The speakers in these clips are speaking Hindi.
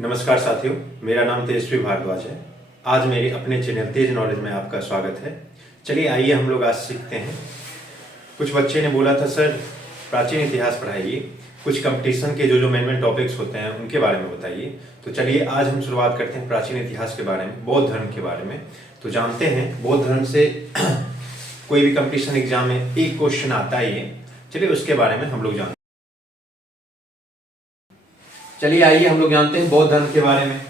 नमस्कार साथियों, मेरा नाम तेजस्वी भारद्वाज है। आज मेरे अपने चैनल तेज नॉलेज में आपका स्वागत है। चलिए आइए हम लोग आज सीखते हैं। कुछ बच्चे ने बोला था सर प्राचीन इतिहास पढ़ाइए, कुछ कंपटीशन के जो मेन टॉपिक्स होते हैं उनके बारे में बताइए। तो चलिए आज हम शुरुआत करते हैं प्राचीन इतिहास के बारे में, बौद्ध धर्म के बारे में। तो जानते हैं बौद्ध धर्म से कोई भी कंपटीशन एग्जाम में एक क्वेश्चन आता ही है। चलिए उसके बारे में हम लोग जानते हैं। चलिए आइए हम लोग जानते हैं बौद्ध धर्म के बारे में।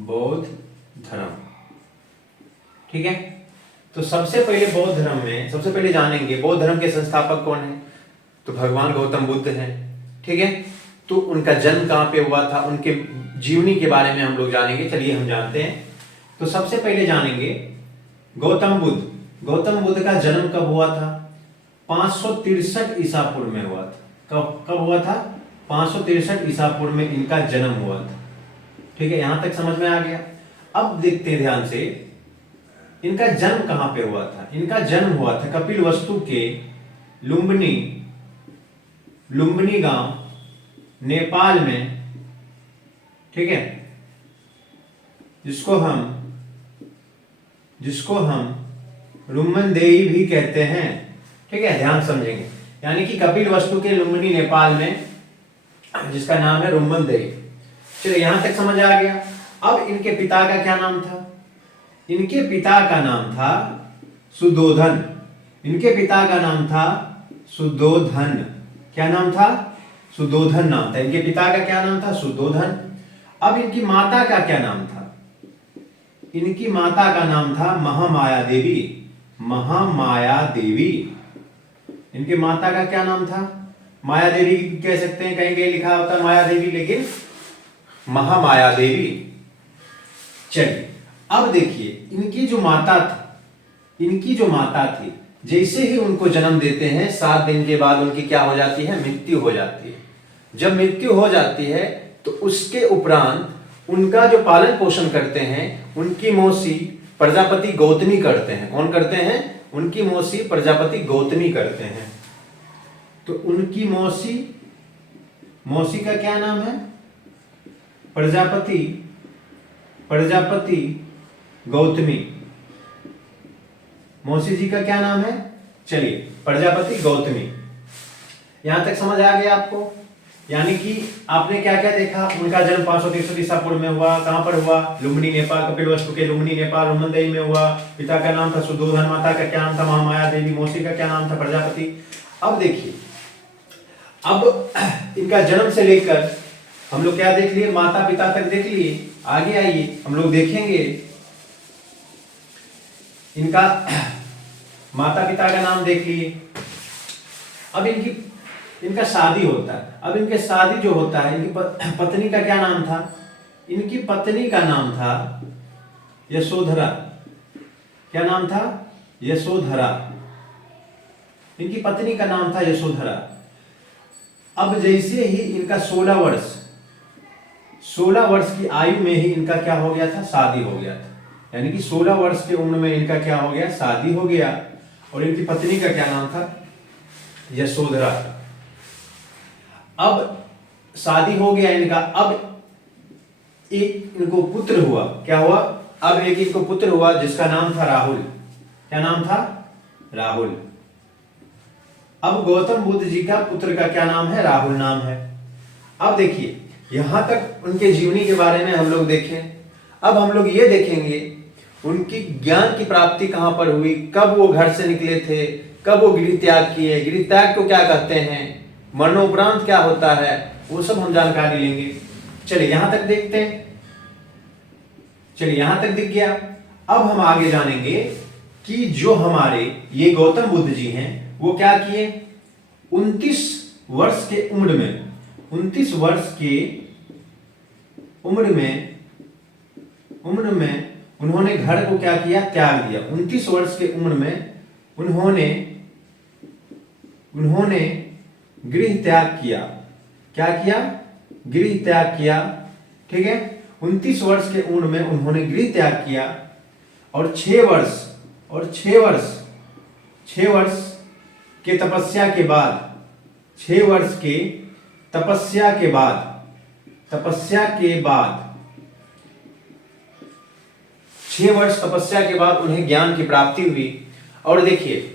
बौद्ध धर्म, ठीक है। तो सबसे पहले बौद्ध धर्म में सबसे पहले जानेंगे बौद्ध धर्म के संस्थापक कौन है। तो भगवान गौतम बुद्ध हैं, ठीक है। तो उनका जन्म कहाँ पे हुआ था, उनके जीवनी के बारे में हम लोग जानेंगे। चलिए हम जानते हैं। तो सबसे पहले जानेंगे गौतम बुद्ध। गौतम बुद्ध का जन्म कब हुआ था? 563 ईसा पूर्व में हुआ था। कब हुआ था? 563 ईसा पूर्व में इनका जन्म हुआ था, ठीक है। यहां तक समझ में आ गया। अब देखते हैं ध्यान से, इनका जन्म कहां पे हुआ था। इनका जन्म हुआ था कपिलवस्तु के लुम्बिनी गांव नेपाल में, ठीक है। जिसको हम रुम्मनदेही भी कहते हैं, ठीक है। ध्यान समझेंगे, यानी कि कपिलवस्तु के लुम्बिनी नेपाल में, जिसका नाम है रुम्मनदेही। चलिए यहां तक समझ आ गया। अब इनके पिता का क्या नाम था? इनके पिता का नाम था सुद्धोधन। इनके पिता का नाम था सुद्धोधन। क्या नाम था? सुद्धोधन नाम था। इनके पिता का क्या नाम था? सुद्धोधन। अब इनकी माता का क्या नाम था? इनकी माता का नाम था महामाया देवी। महामाया देवी। इनकी माता का क्या नाम था? माया देवी कह सकते हैं, कहीं कहीं लिखा होता है माया देवी, लेकिन महामाया देवी। चलिए अब देखिए, इनकी जो माता थी, जैसे ही उनको जन्म देते हैं 7 दिन के बाद उनकी क्या हो जाती है? मृत्यु हो जाती है। जब मृत्यु हो जाती है तो उसके उपरांत उनका जो पालन पोषण करते हैं उनकी मौसी प्रजापति गौतमी करते हैं। कौन करते हैं? उनकी मौसी प्रजापति गौतमी करते हैं। तो उनकी मौसी का क्या नाम है? प्रजापति गौतमी। मौसी जी का क्या नाम है? चलिए प्रजापति गौतमी। यहां तक समझ आ गया आपको? यानी कि आपने क्या क्या देखा। उनका जन्म 563 ईसा पूर्व में हुआ। कहां पर हुआ? लुम्बिनी नेपाल, कपिलवस्तु के लुम्बिनी नेपाल रुम्मनदेही में हुआ। पिता का नाम था सुद्धोधन, माता का क्या नाम था? महामाया देवी, मौसी का क्या नाम था? प्रजापति। अब देखिए, अब इनका जन्म से लेकर हम लोग क्या देख लिए? माता पिता तक देख लिए। आगे आइए हम लोग देखेंगे इनका माता पिता का नाम देख लिए। अब इनका शादी होता है। अब इनके शादी जो होता है, इनकी पत्नी का क्या नाम था? इनकी पत्नी का नाम था यशोधरा। क्या नाम था? यशोधरा। इनकी पत्नी का नाम था यशोधरा। अब जैसे ही इनका 16 वर्ष की आयु में ही इनका क्या हो गया था? शादी हो गया था। यानी कि 16 वर्ष की उम्र में इनका क्या हो गया? शादी हो गया। और इनकी पत्नी का क्या नाम था? यशोधरा। अब शादी हो गया इनका। अब एक इनको पुत्र हुआ। क्या हुआ? अब एक इनको पुत्र हुआ जिसका नाम था राहुल। क्या नाम था? राहुल। अब गौतम बुद्ध जी का पुत्र का क्या नाम है? राहुल नाम है। अब देखिए, यहां तक उनके जीवनी के बारे में हम लोग देखें। अब हम लोग ये देखेंगे उनकी ज्ञान की प्राप्ति कहां पर हुई, कब वो घर से निकले थे, कब वो गृह त्याग किए, गृह त्याग को क्या कहते हैं, मरणोपरांत क्या होता है, वो सब हम जानकारी लेंगे। चलिए यहां तक देखते हैं। चलिए यहां तक दिख गया। अब हम आगे जानेंगे कि जो हमारे ये गौतम बुद्ध जी हैं वो क्या किए? 29 वर्ष के उम्र में उन्होंने घर को क्या किया? त्याग दिया। 29 वर्ष के उम्र में उन्होंने गृह त्याग किया। क्या किया? गृह त्याग किया, ठीक है। 29 वर्ष के उम्र में उन्होंने गृह त्याग किया और 6 वर्ष के तपस्या के बाद, 6 वर्ष के तपस्या के बाद, 6 वर्ष तपस्या के बाद उन्हें ज्ञान की प्राप्ति हुई। और देखिए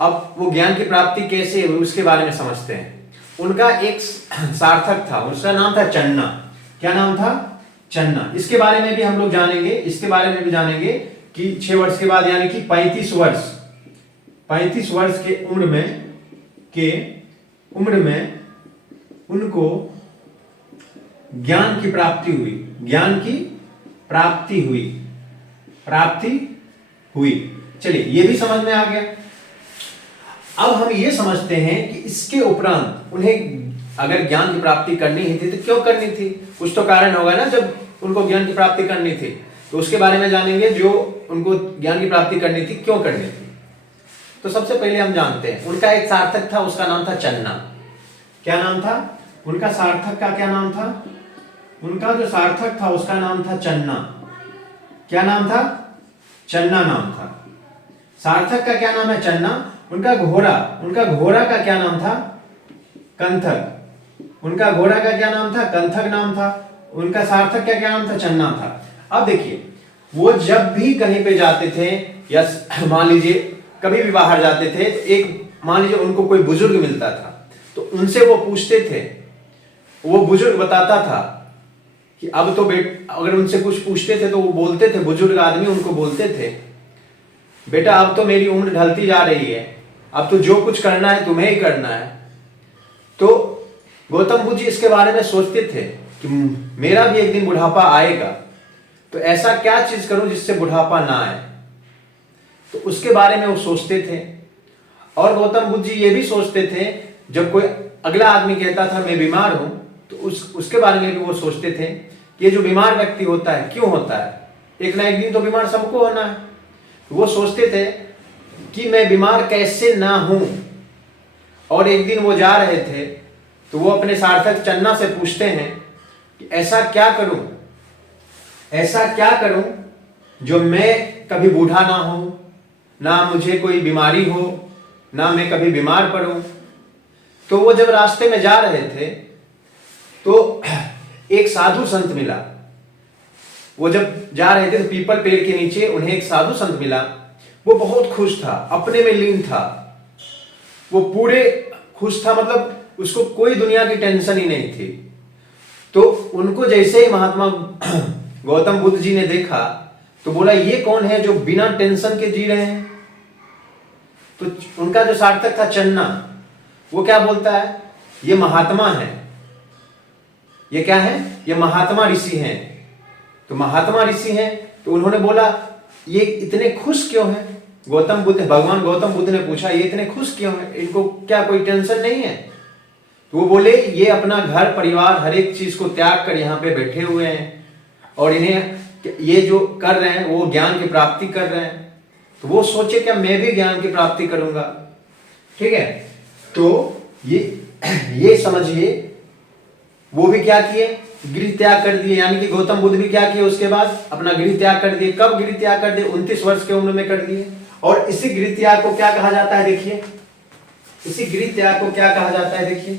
अब वो ज्ञान की प्राप्ति कैसे हुई उसके बारे में समझते हैं। उनका एक सार्थक था, उसका नाम था चन्ना। क्या नाम था? चन्ना। इसके बारे में भी हम लोग जानेंगे, इसके बारे में भी जानेंगे कि 6 वर्ष के बाद यानी कि 35 वर्ष के उम्र में उनको ज्ञान की प्राप्ति हुई, ज्ञान की प्राप्ति हुई। चलिए ये भी समझ में आ गया। अब हम ये समझते हैं कि इसके उपरांत उन्हें अगर ज्ञान की प्राप्ति करनी ही थी तो क्यों करनी थी? कुछ तो कारण होगा ना जब उनको ज्ञान की प्राप्ति करनी थी, तो उसके बारे में जानेंगे। जो उनको ज्ञान की प्राप्ति करनी थी, क्यों करनी थी? तो सबसे पहले हम जानते हैं उनका एक सार्थक था, उसका नाम था चन्ना। क्या नाम था उनका? सार्थक का क्या नाम था? उनका जो सार्थक था उसका नाम था चन्ना। क्या नाम था? चन्ना नाम था। सार्थक का क्या नाम है? चन्ना। उनका घोड़ा का क्या नाम था? कंथक। उनका घोड़ा का क्या नाम था? कंथक नाम था। उनका सार्थक का क्या नाम था? चन्ना था। अब देखिए वो जब भी कहीं पे जाते थे या मान लीजिए कभी भी बाहर जाते थे, तो एक मान लीजिए उनको कोई बुजुर्ग मिलता था तो उनसे वो पूछते थे, वो बुजुर्ग बताता था कि अब तो अगर उनसे कुछ पूछते थे तो वो बोलते थे, बुजुर्ग आदमी उनको बोलते थे, बेटा अब तो मेरी उम्र ढलती जा रही है, अब तो जो कुछ करना है तुम्हें ही करना है। तो गौतम बुद्ध जी इसके बारे में सोचते थे कि मेरा भी एक दिन बुढ़ापा आएगा, तो ऐसा क्या चीज करूं जिससे बुढ़ापा ना आए। तो उसके बारे में वो सोचते थे। और गौतम बुद्ध जी ये भी सोचते थे, जब कोई अगला आदमी कहता था मैं बीमार हूं, तो उसके बारे में भी वो सोचते थे कि ये जो बीमार व्यक्ति होता है क्यों होता है, एक ना एक दिन तो बीमार सबको होना है। तो वो सोचते थे कि मैं बीमार कैसे ना हूं। और एक दिन वो जा रहे थे तो वो अपने सार्थक चन्ना से पूछते हैं कि ऐसा क्या करूं जो मैं कभी बूढ़ा ना हो, ना मुझे कोई बीमारी हो, ना मैं कभी बीमार पड़ूं। तो वो जब रास्ते में जा रहे थे तो एक साधु संत मिला। वो जब जा रहे थे तो पीपल पेड़ के नीचे उन्हें एक साधु संत मिला। वो बहुत खुश था, अपने में लीन था, वो पूरे खुश था, मतलब उसको कोई दुनिया की टेंशन ही नहीं थी। तो उनको जैसे ही महात्मा गौतम बुद्ध जी ने देखा तो बोला ये कौन है जो बिना टेंशन के जी रहे हैं। तो उनका जो सार्थक था चन्ना, वो क्या बोलता है, ये महात्मा है। ये क्या है? ये महात्मा ऋषि हैं। तो महात्मा ऋषि हैं तो उन्होंने बोला ये इतने खुश क्यों हैं? भगवान गौतम बुद्ध ने पूछा ये इतने खुश क्यों हैं, इनको क्या कोई टेंशन नहीं है? तो वो बोले ये अपना घर परिवार हर एक चीज को त्याग कर यहाँ पे बैठे हुए हैं और इन्हें ये जो कर रहे हैं वो ज्ञान की प्राप्ति कर रहे हैं। तो वो सोचे क्या मैं भी ज्ञान की प्राप्ति करूंगा। ठीक है, तो ये समझिए वो भी क्या किए, गृह त्याग कर दिए। यानी कि गौतम बुद्ध भी क्या किए, उसके बाद अपना गृह त्याग कर दिए। कब गृह त्याग कर दिए? 29 वर्ष की उम्र में कर दिए। और इसी गृह त्याग को क्या कहा जाता है? देखिए इसी गृह त्याग को क्या कहा जाता है? देखिए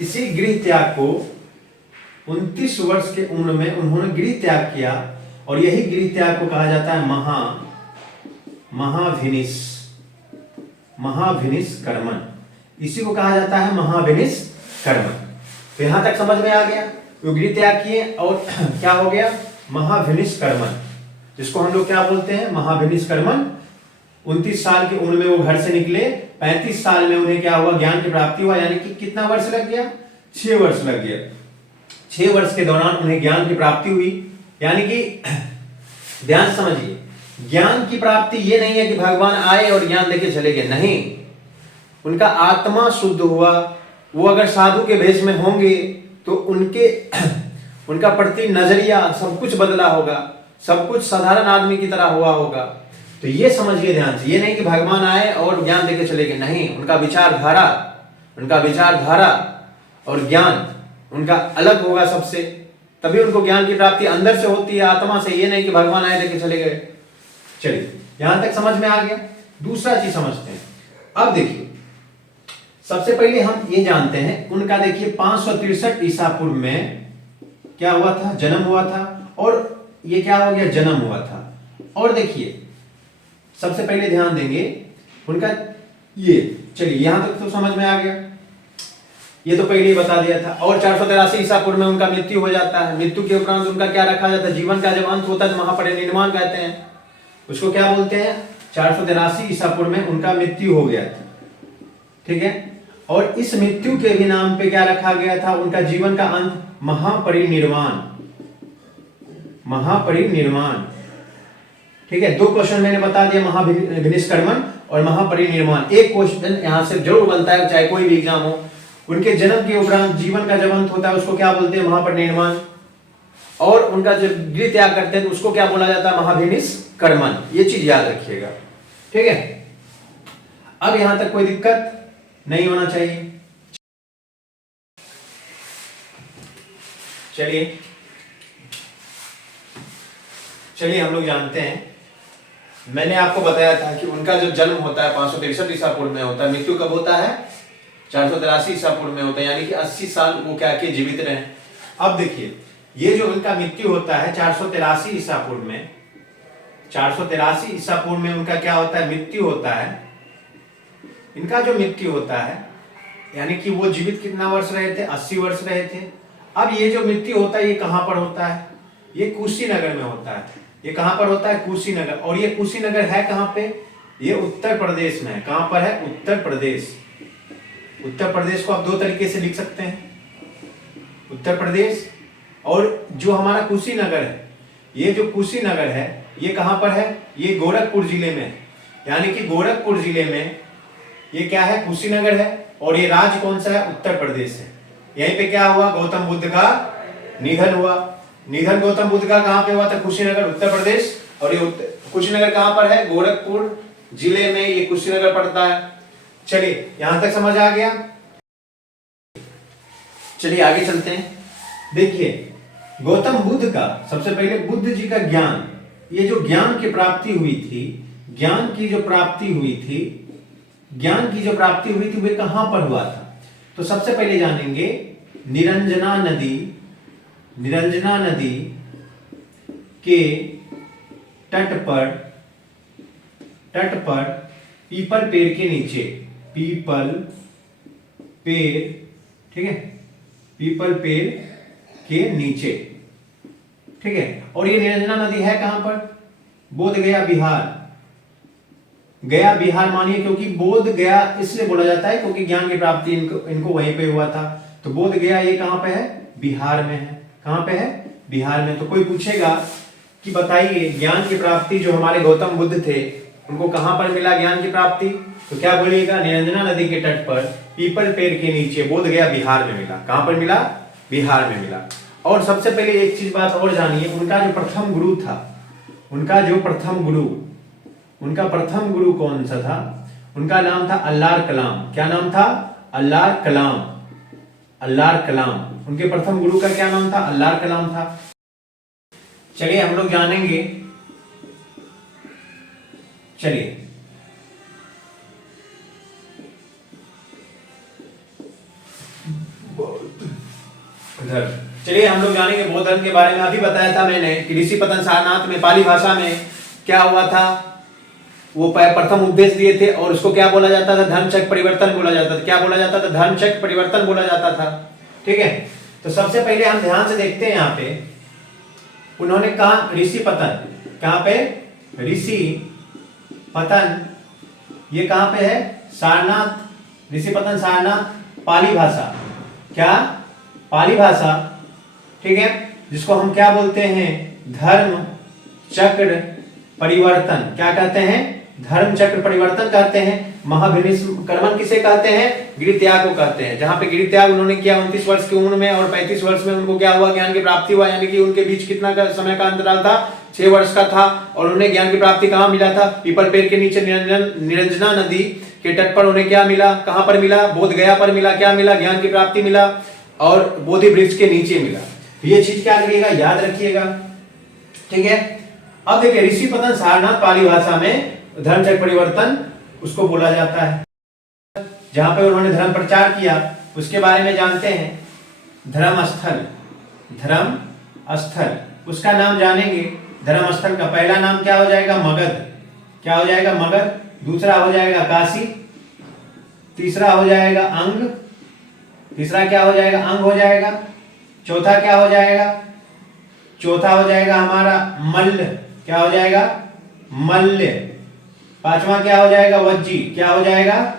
इसी गृह त्याग को 29 वर्ष के उम्र में उन्होंने गृह त्याग किया और यही गृह त्याग को कहा जाता है महाविनिष कर्मण। इसी को कहा जाता है महाविनिष कर्मण। तो यहां तक समझ में आ गया, वो गृह त्याग किए और क्या हो गया? महाविनिष कर्मण, जिसको हम लोग क्या बोलते हैं? महाविनिष कर्मण। 29 साल की उम्र में वो घर से निकले, 35 साल में उन्हें क्या हुआ? ज्ञान की प्राप्ति हुआ। यानी कि कितना वर्ष लग गया? 6 वर्ष लग गया। 6 वर्ष के दौरान उन्हें ज्ञान की प्राप्ति हुई। यानी कि ध्यान समझिए, ज्ञान की प्राप्ति ये नहीं है कि भगवान आए और ज्ञान देके चले गए, नहीं। उनका आत्मा शुद्ध हुआ। वो अगर साधु के भेष में होंगे तो उनका प्रति नजरिया सब कुछ बदला होगा, सब कुछ साधारण आदमी की तरह हुआ होगा। तो ये समझिए ध्यान से, ये नहीं कि भगवान आए और ज्ञान देके चले गए, नहीं। उनका विचारधारा और ज्ञान उनका अलग होगा सबसे। तभी उनको ज्ञान की प्राप्ति अंदर से होती है, आत्मा से, ये नहीं कि भगवान आए लेके चले गए। चलिए यहां तक समझ में आ गया। दूसरा चीज समझते हैं। अब देखिए सबसे पहले हम ये जानते हैं उनका, देखिए 563 ईसा पूर्व में क्या हुआ था, जन्म हुआ था, और ये क्या हो गया, जन्म हुआ था। और देखिए सबसे पहले ध्यान देंगे उनका ये, चलिए यहां तक तो समझ में आ गया, ये तो पहले ही बता दिया था। और 483 ईसा पूर्व में उनका मृत्यु हो जाता है। मृत्यु के उपरांत उनका क्या रखा जाता है, जीवन का जब अंत होता है तो महापरिनिर्वाण कहते हैं, उसको क्या बोलते हैं, 483 ईसा पूर्व में उनका मृत्यु हो गया था, ठीक है। और इस मृत्यु के भी नाम पे क्या रखा गया था, उनका जीवन का अंत, महापरिनिर्वाण, महापरिनिर्वाण, ठीक है। दो क्वेश्चन मैंने बता दिया, महाभिनिष्क्रमण और महापरिनिर्वाण। एक क्वेश्चन यहां से जरूर बनता है चाहे कोई भी एग्जाम हो, उनके जन्म के उपरांत जीवन का जब अंत होता है उसको क्या बोलते हैं, महापरिनिर्वाण। और उनका जब गृह त्याग करते हैं तो उसको क्या बोला जाता है, महाभिनिष्क्रमण। ये चीज याद रखिएगा, ठीक है। अब यहां तक कोई दिक्कत नहीं होना चाहिए। चलिए हम लोग जानते हैं, मैंने आपको बताया था कि उनका जब जन्म होता है 563 ईसा पूर्व में होता है, मृत्यु कब होता है, 483 ईसा पूर्व में होता है, यानी कि 80 साल वो क्या के जीवित रहे। अब देखिए ये जो उनका मृत्यु होता है 483 ईसा पूर्व में, 483 ईसा पूर्व में उनका क्या होता है, मृत्यु होता है। इनका जो मृत्यु होता है यानी कि वो जीवित कितना वर्ष रहे थे, 80 वर्ष रहे थे। अब ये जो मृत्यु होता है ये कहां पर होता है, ये कुशीनगर में होता है। ये कहां पर होता है, कुशीनगर। और ये कुशीनगर है कहां पे, ये उत्तर प्रदेश में है। कहां पर है, उत्तर प्रदेश। उत्तर प्रदेश को आप दो तरीके से लिख सकते हैं, उत्तर प्रदेश। और जो हमारा कुशीनगर है, ये जो कुशीनगर है ये कहां पर है, ये गोरखपुर जिले में, यानी कि गोरखपुर जिले में ये क्या है, कुशीनगर है। और ये राज्य कौन सा है, उत्तर प्रदेश है। यहीं पे क्या हुआ, गौतम बुद्ध का निधन हुआ। निधन गौतम बुद्ध का कहां पे हुआ था, कुशीनगर, उत्तर प्रदेश। और ये कुशीनगर कहां पर है, गोरखपुर जिले में ये कुशीनगर पड़ता है। चलिए यहां तक समझ आ गया। चलिए आगे चलते हैं। देखिए गौतम बुद्ध का, सबसे पहले बुद्ध जी का ज्ञान, ये जो ज्ञान की प्राप्ति हुई थी, ज्ञान की जो प्राप्ति हुई थी, ज्ञान की जो प्राप्ति हुई थी वे कहां पर हुआ था। तो सबसे पहले जानेंगे निरंजना नदी, निरंजना नदी के तट पर पीपल पेड़ के नीचे, पीपल पेड़, ठीक है, पीपल पेड़ के नीचे, ठीक है। और ये निरंजना नदी है कहां पर, बोध गया बिहार। गया बिहार मानिए, क्योंकि बोध गया इसलिए बोला जाता है क्योंकि ज्ञान की प्राप्ति इनको वहीं पे हुआ था। तो बोध गया ये कहां पे है, बिहार में है। कहां पे है, बिहार में। तो कोई पूछेगा कि बताइए ज्ञान की प्राप्ति जो हमारे गौतम बुद्ध थे उनको कहां पर मिला ज्ञान की प्राप्ति, तो क्या बोलिएगा, निरंजना नदी के तट पर पीपल पेड़ के नीचे, बोध गया बिहार में मिला। कहां पर मिला, बिहार में मिला। और सबसे पहले एक चीज बात और जानिए, उनका जो प्रथम गुरु था, उनका जो प्रथम गुरु, उनका प्रथम गुरु कौन सा था, उनका नाम था अल्लाह कलाम। क्या नाम था, अल्लाह कलाम, अल्लाह कलाम। उनके प्रथम गुरु का क्या नाम था, अल्लाह कलाम था। चलिए हम लोग जानेंगे, चलिए चलिए हम लोग जानेंगे बौद्ध धर्म के बारे में। अभी बताया था मैंने कि ऋषि पतन सारनाथ में पाली भाषा में क्या हुआ था, वो प्रथम उपदेश दिए थे और उसको क्या बोला जाता था, धर्मचक्र परिवर्तन बोला जाता था। क्या बोला जाता था, धर्मचक्र परिवर्तन बोला जाता था, ठीक है। तो सबसे पहले हम ध्यान से देखते हैं यहाँ पे उन्होंने कहा ऋषि पतन, कहां पे, ऋषि पतन, ये कहां पे है, सारनाथ। ऋषि पतन सारनाथ पाली भाषा, क्या, पाली भाषा, ठीक है, जिसको हम क्या बोलते हैं, धर्म चक्र परिवर्तन। क्या कहते हैं, धर्म चक्र परिवर्तन कहते हैं। महाभिनिष्क्रमण किसे कहते हैं, गृह त्याग को कहते हैं। जहां पे गृह त्याग उन्होंने किया 29 वर्ष की उम्र में, और 35 वर्ष में उनको क्या हुआ, ज्ञान की प्राप्ति हुआ। यानी कि उनके बीच कितना का समय का अंतराल था, 6 वर्ष का था। और उन्हें ज्ञान की प्राप्ति कहां मिला था, पीपल पेड़ के नीचे, निरंजना नदी के तट पर उन्हें क्या मिला, कहां पर मिला, बोध गया पर मिला। क्या मिला, ज्ञान की प्राप्ति मिला और बोधि वृक्ष के नीचे मिला। तो ये चीज क्या करिएगा, याद रखिएगा। ठीक है, अब देखिए ऋषि पतन सारनाथ पाली भाषा में धर्मचक्र परिवर्तन उसको बोला जाता है, जहां पे उन्होंने धर्म प्रचार किया उसके बारे में जानते हैं। धर्म स्थल, धर्म स्थल उसका नाम जानेंगे। धर्म स्थल का पहला नाम क्या हो जाएगा, मगध। क्या हो जाएगा, मगध। दूसरा हो जाएगा काशी, तीसरा हो जाएगा अंग, तीसरा क्या हो जाएगा, अंग हो जाएगा। चौथा क्या हो जाएगा, चौथा हो जाएगा हमारा मल्ल। क्या हो जाएगा, मल्ल। पांचवा क्या हो जाएगा, वज्जी। क्या हो जाएगा,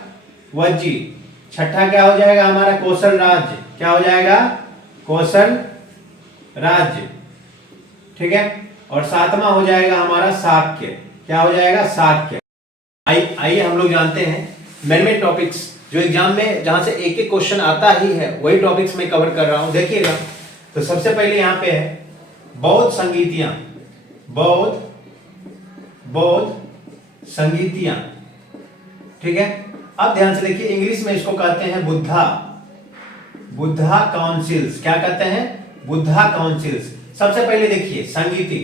वज्जी। छठा क्या हो जाएगा हमारा, कौशल राज्य। क्या हो जाएगा, कौशल राज्य। ठीक है, और सातवां हो जाएगा हमारा शाक्य। क्या हो जाएगा, शाक्य। आइए हम लोग जानते हैं मेन टॉपिक्स जो एग्जाम में जहां से एक एक क्वेश्चन आता ही है वही टॉपिक्स मैं कवर कर रहा हूं। देखिएगा, तो सबसे पहले यहां पे है बौद्ध संगीतियां। बौद्ध संगीतियां। ठीक है, अब ध्यान से देखिए, इंग्लिश में इसको कहते हैं बुद्धा काउंसिल्स। क्या कहते हैं, बुद्धा काउंसिल्स। सबसे पहले देखिए संगीति,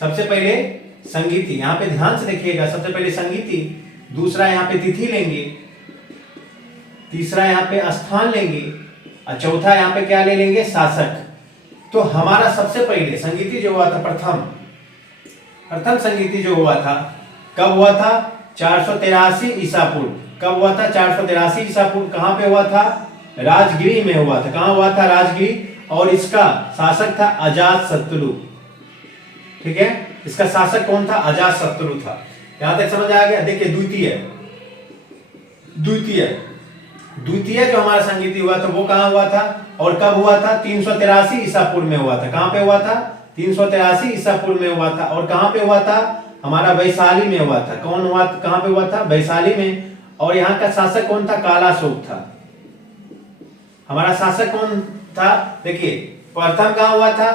सबसे पहले संगीति, यहां पे ध्यान से देखिएगा। सबसे पहले संगीति, दूसरा यहां पे तिथि लेंगे, तीसरा यहां पे स्थान लेंगे, और चौथा यहां पे क्या ले लेंगे, शासक। तो हमारा सबसे पहले संगीति जो हुआ था, प्रथम संगीति जो हुआ था, कब हुआ था, 483 ईसा पूर्व। कब हुआ था, 483 ईसा पूर्व। कहां पे हुआ था, राजगिरी में हुआ था। कहां हुआ था, राजगिरी। और इसका शासक था अजातशत्रु। ठीक है, इसका शासक कौन था, अजातशत्रु था। यहां तक समझ आ गया। देखिए द्वितीय जो हमारा संगीति हुआ था वो कहां हुआ था और कब हुआ था, 383 ईसा पूर्व में हुआ था। कहां पे हुआ था, 383 ईसा पूर्व में हुआ था। और कहां पे हुआ था, हमारा वैशाली में हुआ था। कौन हुआ, कहां पे हुआ था, वैशाली में। और यहाँ का शासक कौन था, कालाशोक था। हमारा शासक कौन था, देखिए प्रथम कहां हुआ था,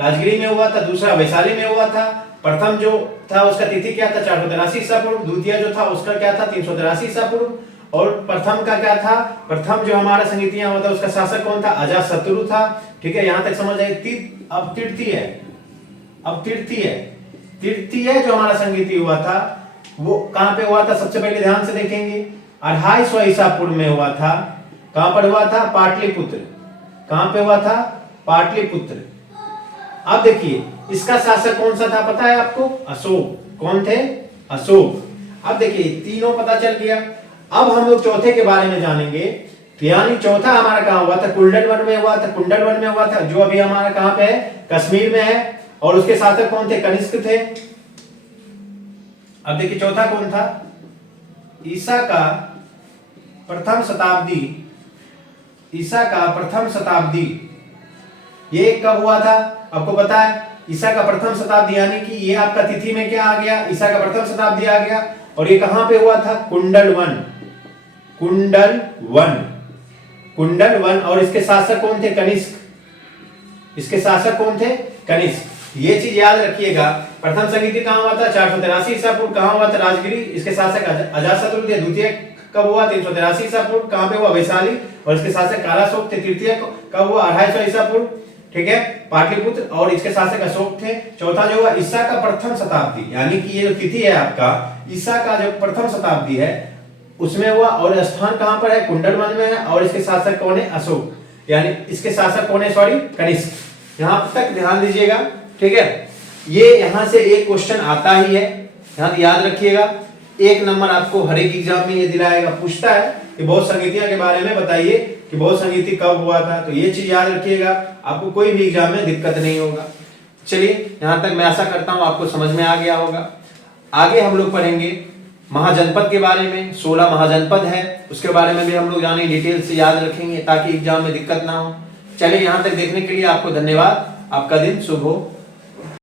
राजगिरी में हुआ था। दूसरा वैशाली में हुआ था। प्रथम जो था उसका तिथि क्या था, 483 ईसा पूर्व। द्वितीय जो था उसका क्या था, 383 ईसा पूर्व। और प्रथम का क्या था, प्रथम जो हमारा संगीतियां हुआ था उसका शासक कौन था, अजातशत्रु था। ठीक है, यहां तक समझ आए। अब तृतीय जो हमारा संगीति हुआ था वो कहां पे हुआ था, सबसे पहले ध्यान से देखेंगे, 250 ईसा पूर्व में हुआ था। कहां पर हुआ था, पाटलिपुत्र। कहां पे हुआ था, पाटलिपुत्र। अब देखिए इसका शासक कौन सा था, पता है आपको, अशोक। कौन थे, अशोक। अब देखिए तीनों पता चल गया। अब हम लोग चौथे के बारे में जानेंगे। तो यानी चौथा हमारा कहां हुआ था, कुंडलवन में हुआ था, जो अभी हमारा कहां पे है, कश्मीर में है। और उसके शासक कौन थे, कनिष्क थे। अब देखिए चौथा कौन था, ईसा का प्रथम शताब्दी। ये कब हुआ था, आपको पता है, ईसा का प्रथम शताब्दी। यानी कि ये आपका तिथि में क्या आ गया, ईसा का प्रथम शताब्दी आ गया। और ये कहां पे हुआ था, कुंडलवन। और इसके शासक कौन थे, कनिष्क। ये चीज याद रखिएगा। प्रथम संगीति कहां हुआ था, 483 ईसा पूर्व। कहां हुआ था, राजगिरी। इसके शासक अजातशत्रु थे। द्वितीय कब हुआ, 383 ईसा पूर्व। कहां पे हुआ, वैशाली। और इसके शासक कालाशोक थे। तृतीय कब हुआ, 250 ईसा पूर्व। ठीक है, पाटलिपुत्र। और इसके शासक अशोक थे। चौथा जो हुआ, ईसा का प्रथम शताब्दी। यानी कि ये जो तिथि है आपका, ईसा का जो प्रथम शताब्दी है उसमें हुआ। और स्थान कहां पर है, कुंडलवन में है। और इसके शासक कौन है, अशोक। यानी इसके शासक कौन है, कनिष्क। यहां तक ध्यान दीजिएगा। ठीक है, ये यहां से एक क्वेश्चन आता ही है, यहां याद रखिएगा। 1 नंबर आपको हर एक एग्जाम में ये दिलाएगा, पूछता है कि बौद्ध संगीतियां के बारे में बताइए कि बौद्ध संगीति कब हुआ था। तो ये चीज याद रखिएगा, आपको कोई भी एग्जाम में दिक्कत नहीं होगा। चलिए, यहां तक मैं आशा करता हूं आपको समझ में आ गया होगा। आगे हम लोग पढ़ेंगे महाजनपद के बारे में। 16 महाजनपद है, उसके बारे में भी हम लोग जाने डिटेल से याद रखेंगे ताकि एग्जाम में दिक्कत ना हो। चलिए, यहां तक देखने के लिए आपको धन्यवाद। आपका दिन शुभ हो।